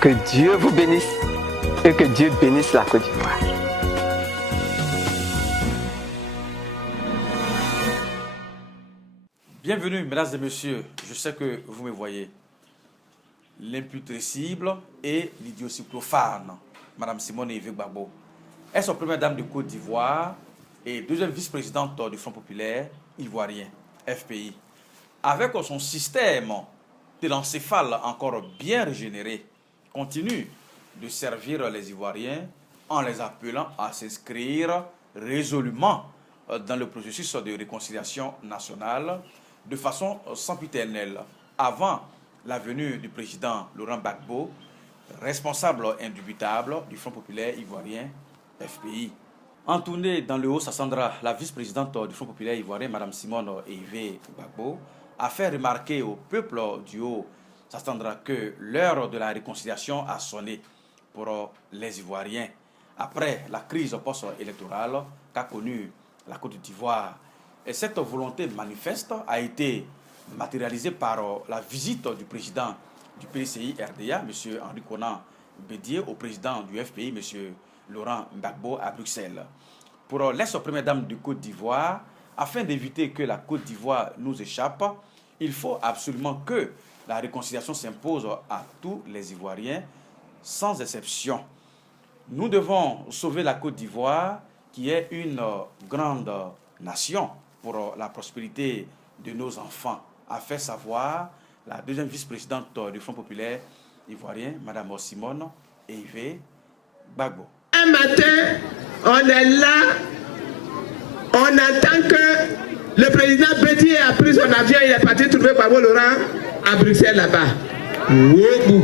Que Dieu vous bénisse et que Dieu bénisse la Côte d'Ivoire. Bienvenue, mesdames et messieurs. Je sais que vous me voyez. L'imputrescible et l'idiocyclophane, Madame Simone Yves Gbagbo. Elle est première dame de Côte d'Ivoire et deuxième vice-présidente du Front populaire ivoirien, FPI. Avec son système de l'encéphale encore bien régénéré, continue de servir les Ivoiriens en les appelant à s'inscrire résolument dans le processus de réconciliation nationale de façon sempiternelle avant la venue du président Laurent Gbagbo, responsable indubitable du Front populaire ivoirien, FPI. En tournée dans le Haut-Sassandra, la vice-présidente du Front populaire ivoirien, Mme Simone Yves Gbagbo, a fait remarquer au peuple du Haut-Sassandra que l'heure de la réconciliation a sonné pour les Ivoiriens. Après la crise post-électorale qu'a connue la Côte d'Ivoire, et cette volonté manifeste a été matérialisée par la visite du président du PCI RDA, M. Henri Konan Bédié, au président du FPI, M. Laurent Gbagbo, à Bruxelles. Pour l'ex-première dame de Côte d'Ivoire, afin d'éviter que la Côte d'Ivoire nous échappe, il faut absolument que la réconciliation s'impose à tous les Ivoiriens, sans exception. Nous devons sauver la Côte d'Ivoire, qui est une grande nation, pour la prospérité de nos enfants, a fait savoir la deuxième vice-présidente du Front populaire ivoirien, Mme Simone Yves Gbagbo. Un matin, on est là, on entend que le président Bédié a pris son avion, il est parti trouver Gbagbo Laurent à Bruxelles là-bas. Wow.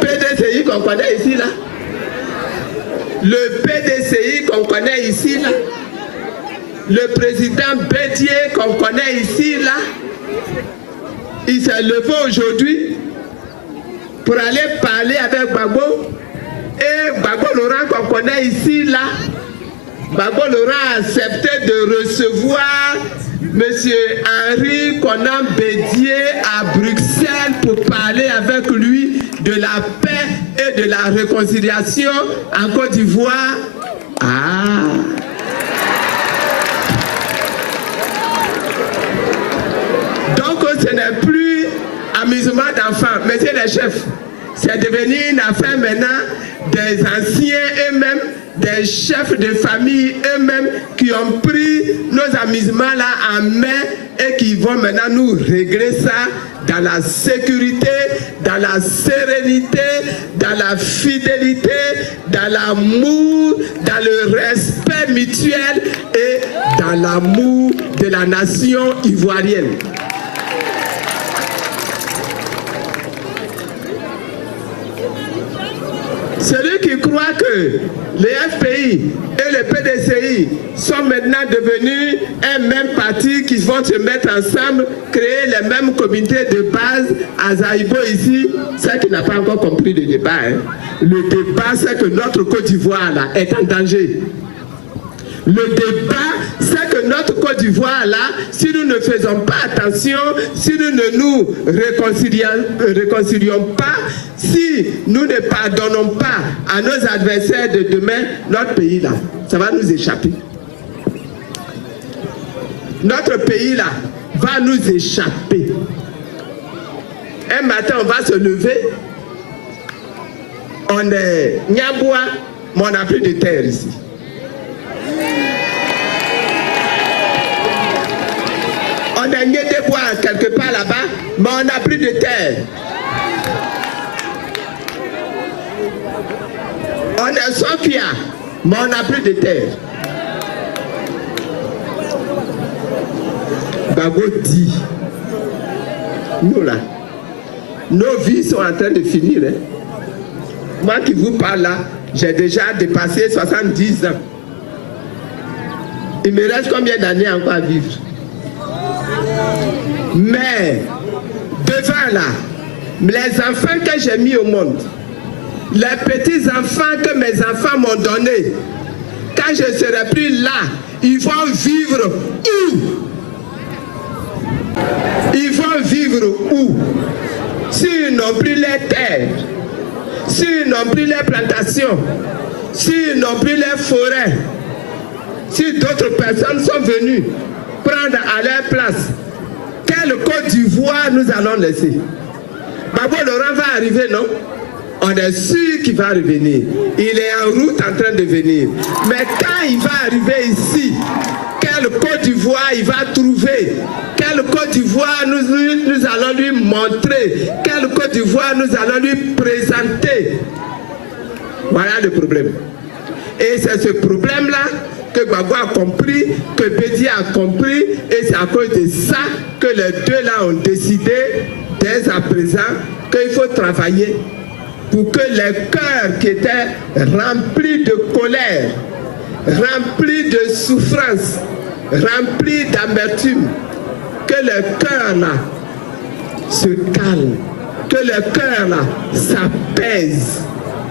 PDCI qu'on connaît ici là. Le PDCI qu'on connaît ici là. Le président Bédié qu'on connaît ici là. Il s'est levé aujourd'hui pour aller parler avec Gbagbo. Et Gbagbo Laurent qu'on connaît ici là. Gbagbo Laurent a accepté de recevoir M. Henri Konan Bédié à Bruxelles pour parler avec lui de la paix et de la réconciliation en Côte d'Ivoire. Donc ce n'est plus amusement d'enfants, messieurs les chefs. C'est devenu une affaire maintenant des anciens eux-mêmes, des chefs de famille eux-mêmes qui ont pris nos amusements là en main et qui vont maintenant nous régler ça dans la sécurité, dans la sérénité, dans la fidélité, dans l'amour, dans le respect mutuel et dans l'amour de la nation ivoirienne. Celui qui croit que les FPI et le PDCI sont maintenant devenus un même parti qui vont se mettre ensemble, créer les mêmes comités de base à Zaïbo ici, c'est qu'il n'a pas encore compris le débat. Le débat, c'est que notre Côte d'Ivoire là est en danger. Le débat, c'est que notre Côte d'Ivoire là, si nous ne faisons pas attention, si nous ne nous réconcilions pas, si nous ne pardonnons pas à nos adversaires de demain, notre pays là, ça va nous échapper. Notre pays là va nous échapper. Un matin, on va se lever, on est Niaboua, mais on n'a plus de terre ici. On a nié des bois quelque part là-bas, mais on n'a plus de terre. On est Sofia, mais on n'a plus de terre. Gbagbo dit, nous là, nos vies sont en train de finir. Hein. Moi qui vous parle là, j'ai déjà dépassé 70 ans. Il me reste combien d'années encore à vivre? Mais devant là, les enfants que j'ai mis au monde, les petits-enfants que mes enfants m'ont donnés, quand je ne serai plus là, ils vont vivre où? Ils vont vivre où? S'ils n'ont plus les terres, s'ils n'ont plus les plantations, s'ils n'ont plus les forêts, si d'autres personnes sont venues prendre à leur place, quelle Côte d'Ivoire nous allons laisser? Babo Laurent va arriver, non? On est sûr qu'il va revenir. Il est en route en train de venir. Mais quand il va arriver ici, quelle Côte d'Ivoire il va trouver? Quelle Côte d'Ivoire nous allons lui montrer? Quelle Côte d'Ivoire nous allons lui présenter? Voilà le problème. Et c'est ce problème-là que Gbagbo a compris, que Bédi a compris, et c'est à cause de ça que les deux là ont décidé, dès à présent, qu'il faut travailler pour que les cœurs qui étaient remplis de colère, remplis de souffrance, remplis d'amertume, que les cœurs là se calment, que les cœurs là s'apaisent,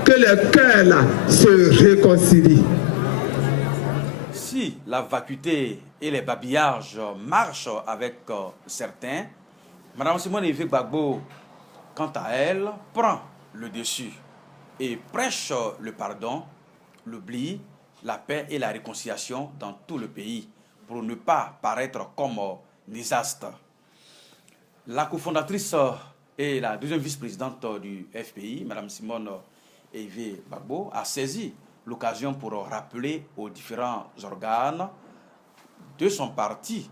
que les cœurs là se réconcilient. Si la vacuité et les babillages marchent avec certains, Mme Simone Evé Gbagbo, quant à elle, prend le dessus et prêche le pardon, l'oubli, la paix et la réconciliation dans tout le pays pour ne pas paraître comme désastre. La cofondatrice et la deuxième vice-présidente du FPI, Mme Simone Evé Gbagbo, a saisi l'occasion pour rappeler aux différents organes de son parti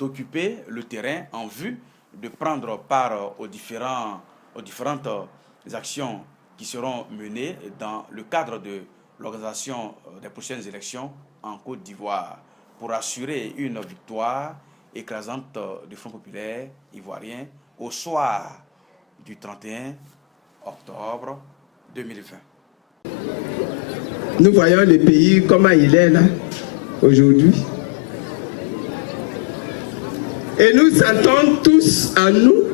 d'occuper le terrain en vue de prendre part aux différentes actions qui seront menées dans le cadre de l'organisation des prochaines élections en Côte d'Ivoire pour assurer une victoire écrasante du Front populaire ivoirien au soir du 31 octobre 2020. Nous voyons le pays comment il est là aujourd'hui. Et nous sentons tous en nous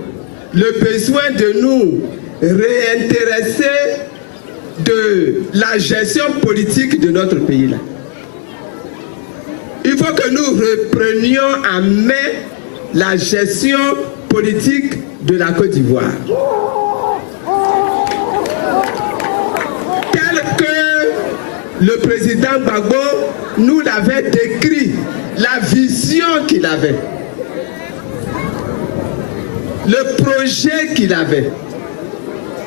le besoin de nous réintéresser de la gestion politique de notre pays là. Il faut que nous reprenions en main la gestion politique de la Côte d'Ivoire. Le président Gbagbo nous l'avait décrit, la vision qu'il avait, le projet qu'il avait.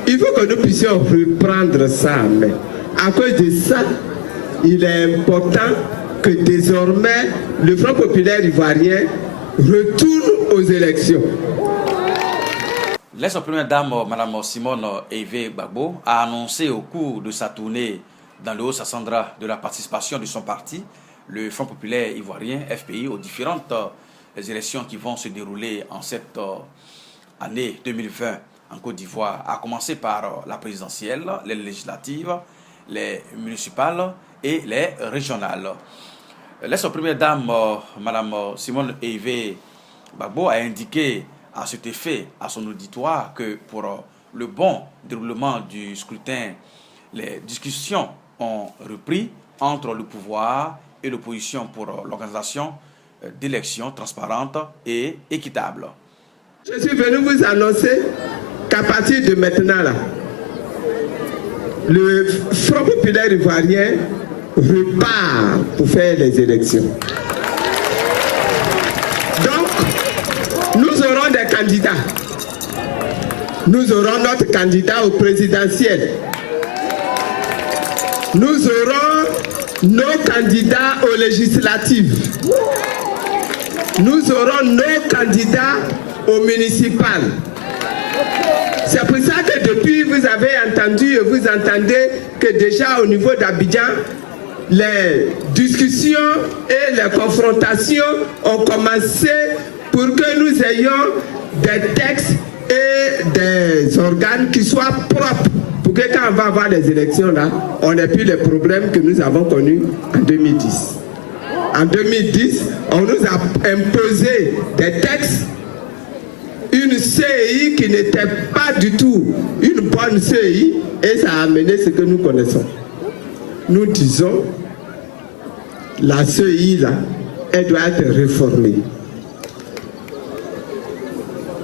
Il faut que nous puissions reprendre ça. Mais à cause de ça, il est important que désormais le Front populaire ivoirien retourne aux élections. L'ex-première dame, Mme Simone Evé Gbagbo, a annoncé au cours de sa tournée dans le Haut-Sassandra de la participation de son parti, le Front populaire ivoirien, FPI, aux différentes élections qui vont se dérouler en cette année 2020 en Côte d'Ivoire, à commencer par la présidentielle, les législatives, les municipales et les régionales. L'ex-première dame, Mme Simone Evé Gbagbo, a indiqué à cet effet à son auditoire que pour le bon déroulement du scrutin, les discussions ont repris entre le pouvoir et l'opposition pour l'organisation d'élections transparentes et équitables. Je suis venu vous annoncer qu'à partir de maintenant, là, le Front populaire ivoirien repart pour faire les élections. Donc, nous aurons des candidats. Nous aurons notre candidat au présidentiel. Nous aurons nos candidats aux législatives. Nous aurons nos candidats aux municipales. C'est pour ça que depuis, vous avez entendu et vous entendez que déjà au niveau d'Abidjan, les discussions et les confrontations ont commencé pour que nous ayons des textes et des organes qui soient propres. Pour que quand on va avoir les élections là, on n'ait plus les problèmes que nous avons connus en 2010. En 2010, on nous a imposé des textes, une CEI qui n'était pas du tout une bonne CEI, et ça a amené ce que nous connaissons. Nous disons, la CEI là, elle doit être réformée.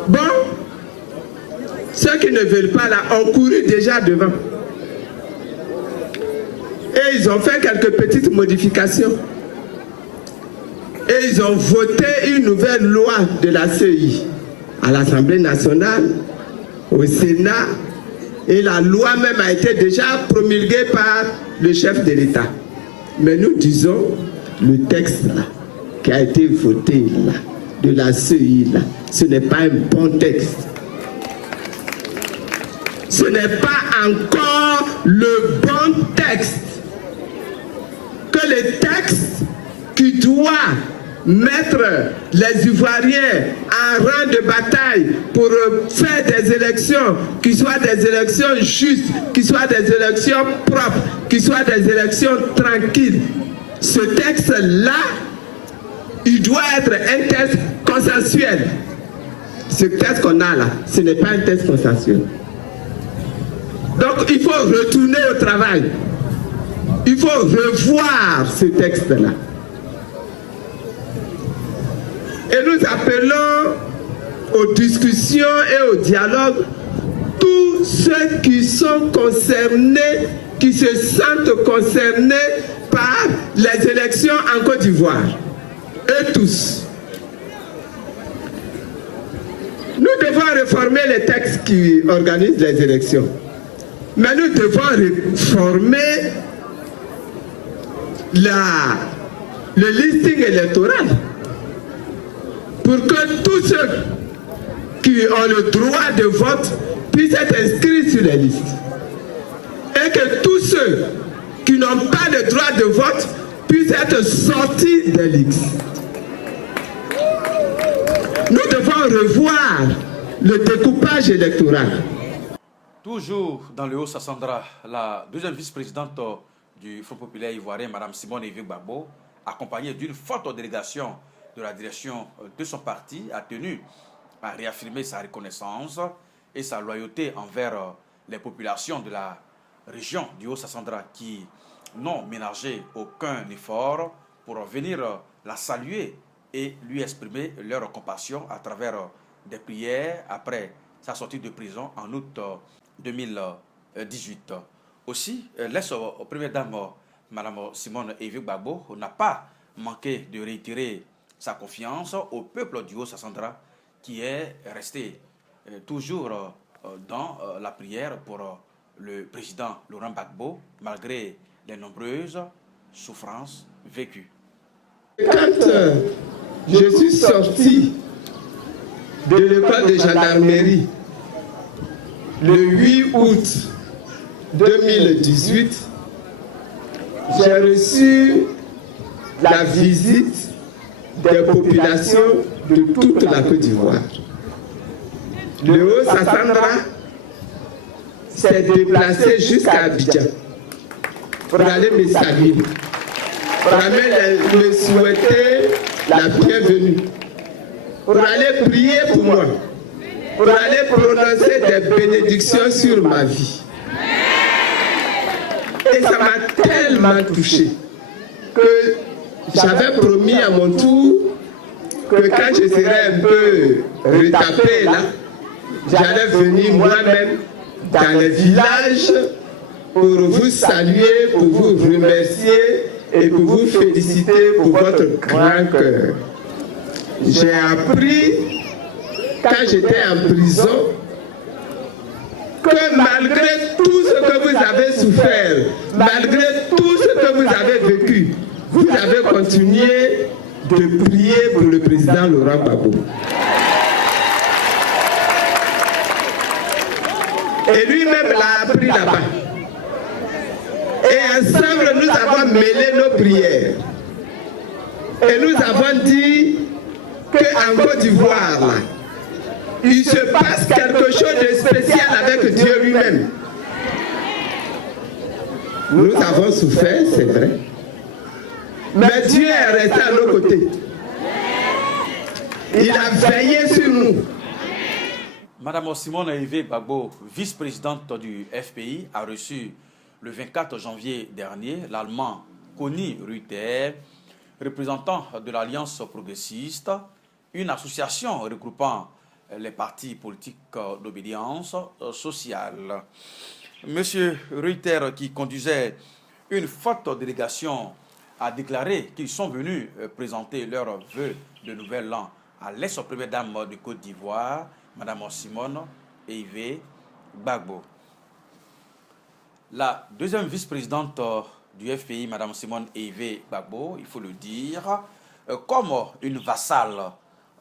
Bon, ceux qui ne veulent pas là ont couru déjà devant. Et ils ont fait quelques petites modifications. Et ils ont voté une nouvelle loi de la CEI à l'Assemblée nationale, au Sénat. Et la loi même a été déjà promulguée par le chef de l'État. Mais nous disons, le texte là, qui a été voté là, de la CEI là, ce n'est pas un bon texte. Ce n'est pas encore le bon texte. Que le texte qui doit mettre les Ivoiriens en rang de bataille pour faire des élections qui soient des élections justes, qui soient des élections propres, qui soient des élections tranquilles. Ce texte-là, il doit être un texte consensuel. Ce texte qu'on a là, ce n'est pas un texte consensuel. Donc il faut retourner au travail. Il faut revoir ce texte-là. Et nous appelons aux discussions et au dialogue tous ceux qui sont concernés, qui se sentent concernés par les élections en Côte d'Ivoire. Eux tous. Nous devons réformer les textes qui organisent les élections. Mais nous devons réformer le listing électoral pour que tous ceux qui ont le droit de vote puissent être inscrits sur les listes. Et que tous ceux qui n'ont pas de droit de vote puissent être sortis des listes. Nous devons revoir le découpage électoral. Toujours dans le Haut-Sassandra, la deuxième vice-présidente du Front populaire ivoirien, Mme Simone Evé Gbagbo, accompagnée d'une forte délégation de la direction de son parti, a tenu à réaffirmer sa reconnaissance et sa loyauté envers les populations de la région du Haut-Sassandra qui n'ont ménagé aucun effort pour venir la saluer et lui exprimer leur compassion à travers des prières après sa sortie de prison en août 2018. Aussi, l'ex-première dame, Mme Simone Evé Gbagbo, n'a pas manqué de réitérer sa confiance au peuple du Haut-Sassandra qui est resté toujours dans la prière pour le président Laurent Gbagbo malgré les nombreuses souffrances vécues. Quand je suis sorti de l'école de gendarmerie le 8 août 2018, j'ai reçu la visite des populations de toute la Côte d'Ivoire. Le Haut-Sassandra s'est déplacé jusqu'à Abidjan pour aller me saluer, pour aller me souhaiter la bienvenue, pour aller prier pour moi, pour aller prononcer des bénédictions sur ma vie. Et ça m'a tellement touché que j'avais promis à mon tour que quand je serais un peu retapé là, j'allais venir moi-même dans les villages pour vous saluer, pour vous remercier et pour vous féliciter pour votre grand cœur. J'ai appris quand j'étais en prison que malgré tout ce que vous avez souffert, malgré tout ce que vous avez vécu, vous avez continué de prier pour le président Laurent Gbagbo. Et lui-même l'a appris là-bas. Et ensemble, nous avons mêlé nos prières. Et nous avons dit qu'en Côte d'Ivoire, là, il se passe quelque chose de spécial avec Dieu lui-même. Nous avons souffert, c'est vrai. Mais Dieu est resté à nos côtés. Il a veillé sur nous. Madame Simone Evé Gbagbo, vice-présidente du FPI, a reçu le 24 janvier dernier l'Allemand Conny Reuter, représentant de l'Alliance progressiste, une association regroupant les partis politiques d'obédience sociale. Monsieur Reuter, qui conduisait une forte délégation, a déclaré qu'ils sont venus présenter leurs vœux de nouvel an à l'ex-première dame de Côte d'Ivoire, Mme Simone Eivé Gbagbo. La deuxième vice-présidente du FPI, Mme Simone Eivé Gbagbo, il faut le dire, comme une vassale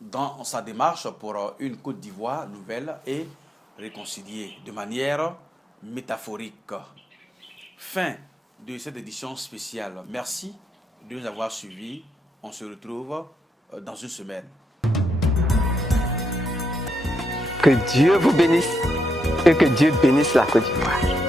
dans sa démarche pour une Côte d'Ivoire nouvelle et réconciliée de manière métaphorique. Fin de cette édition spéciale. Merci de nous avoir suivis. On se retrouve dans une semaine. Que Dieu vous bénisse et que Dieu bénisse la Côte d'Ivoire.